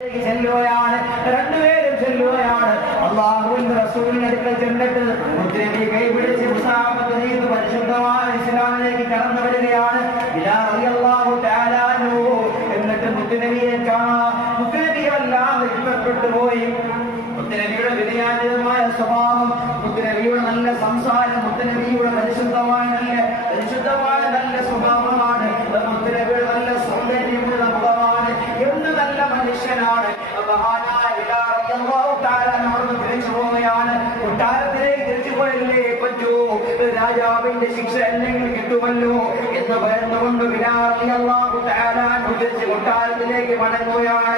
ചെല്ലുകയാണ്, രണ്ടുപേരും ചെല്ലുകയാണ്. അല്ലാഹുവിന്റെ റസൂലിന്റെ അടുക്കൽ ചെന്നിട്ട് മുത്തുനബി കൈപിടിച്ച് മുസാഫത്ത് ചെയ്ത് പരിശുദ്ധമായ ഇസ്ലാമിലേക്ക് കടന്നു വരികയാണ്. ബിലാൽ റളിയല്ലാഹു തആല അൻഹു എന്നിട്ട് മുത്തുനബിയെ കാണാൻ മുത്തുനബിയെ വല്ലാതെ ഇഷ്ടപ്പെട്ടു പോയി. മുത്തുനബിയുടെ വിനയാന്വിതമായ സ്വഭാവം, മുത്തുനബിയുടെ നല്ല സംസാരം, മുത്തുനബിയുടെ പരിശുദ്ധമായ നല്ല സ്വഭാവമാണ്, മുത്തുനബിയുടെ നല്ല സൗന്ദര്യമുള്ള മുഖമാണ്, എന്ത് നല്ല മനുഷ്യനാണ്. തിരിച്ചു പോവുകയാണ്. കൊട്ടാരത്തിലേക്ക് തിരിച്ചു പോയല്ലേ പറ്റൂ, രാജാവിന്റെ ശിക്ഷ എന്തെങ്കിലും കിട്ടുമല്ലോ എന്ന് ഭയന്നുകൊണ്ട് തിരിച്ച് കൊട്ടാരത്തിലേക്ക് മടങ്ങുകയാണ്.